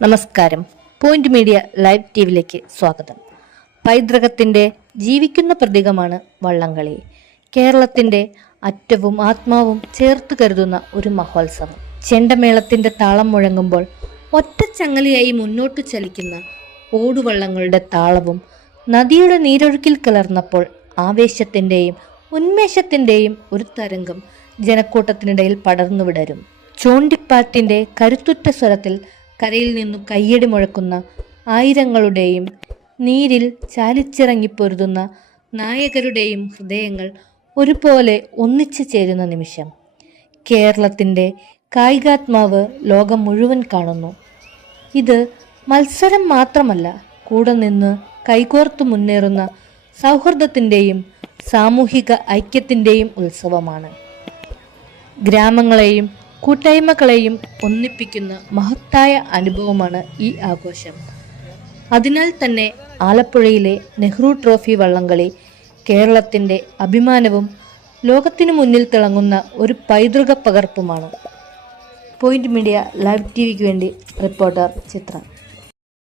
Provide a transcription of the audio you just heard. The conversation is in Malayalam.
നമസ്കാരം. പോയിന്റ് മീഡിയ ലൈവ് ടി വിയിലേക്ക് സ്വാഗതം. പൈതൃകത്തിന്റെ ജീവിക്കുന്ന പ്രതീകമാണ് വള്ളംകളി. കേരളത്തിന്റെ അറ്റവും ആത്മാവും ചേർത്ത് കരുതുന്ന ഒരു മഹോത്സവം. ചെണ്ടമേളത്തിന്റെ താളം മുഴങ്ങുമ്പോൾ ഒറ്റച്ചങ്ങലയായി മുന്നോട്ട് ചലിക്കുന്ന ഓടുവള്ളങ്ങളുടെ താളവും നദിയുടെ നീരൊഴുക്കിൽ കലർന്നപ്പോൾ ആവേശത്തിന്റെയും ഉന്മേഷത്തിന്റെയും ഒരു തരംഗം ജനക്കൂട്ടത്തിനിടയിൽ പടർന്നു വിടരും. കരുത്തുറ്റ സ്വരത്തിൽ കരയിൽ നിന്നും കയ്യടി മുഴക്കുന്ന ആയിരങ്ങളുടെയും നീരിൽ ചാലിച്ചിറങ്ങിപ്പൊരുതുന്ന നായകരുടെയും ഹൃദയങ്ങൾ ഒരുപോലെ ഒന്നിച്ചു ചേരുന്ന നിമിഷം. കേരളത്തിന്റെ കായികാത്മാവ് ലോകം മുഴുവൻ കാണുന്നു. ഇത് മത്സരം മാത്രമല്ല കൂടെ നിന്ന് കൈകോർത്ത് മുന്നേറുന്ന സൗഹൃദത്തിന്റെയും സാമൂഹിക ഐക്യത്തിന്റെയും ഉത്സവമാണ്. ഗ്രാമങ്ങളെയും കൂട്ടായ്മകളെയും ഒന്നിപ്പിക്കുന്ന മഹത്തായ അനുഭവമാണ് ഈ ആഘോഷം. അതിനാൽ തന്നെ ആലപ്പുഴയിലെ നെഹ്റു ട്രോഫി വള്ളംകളി കേരളത്തിന്റെ അഭിമാനവും ലോകത്തിനു മുന്നിൽ തിളങ്ങുന്ന ഒരു പൈതൃക പകർപ്പുമാണ്. പോയിന്റ് മീഡിയ ലൈവ് ടി വിക്ക് വേണ്ടി റിപ്പോർട്ടർ ചിത്ര.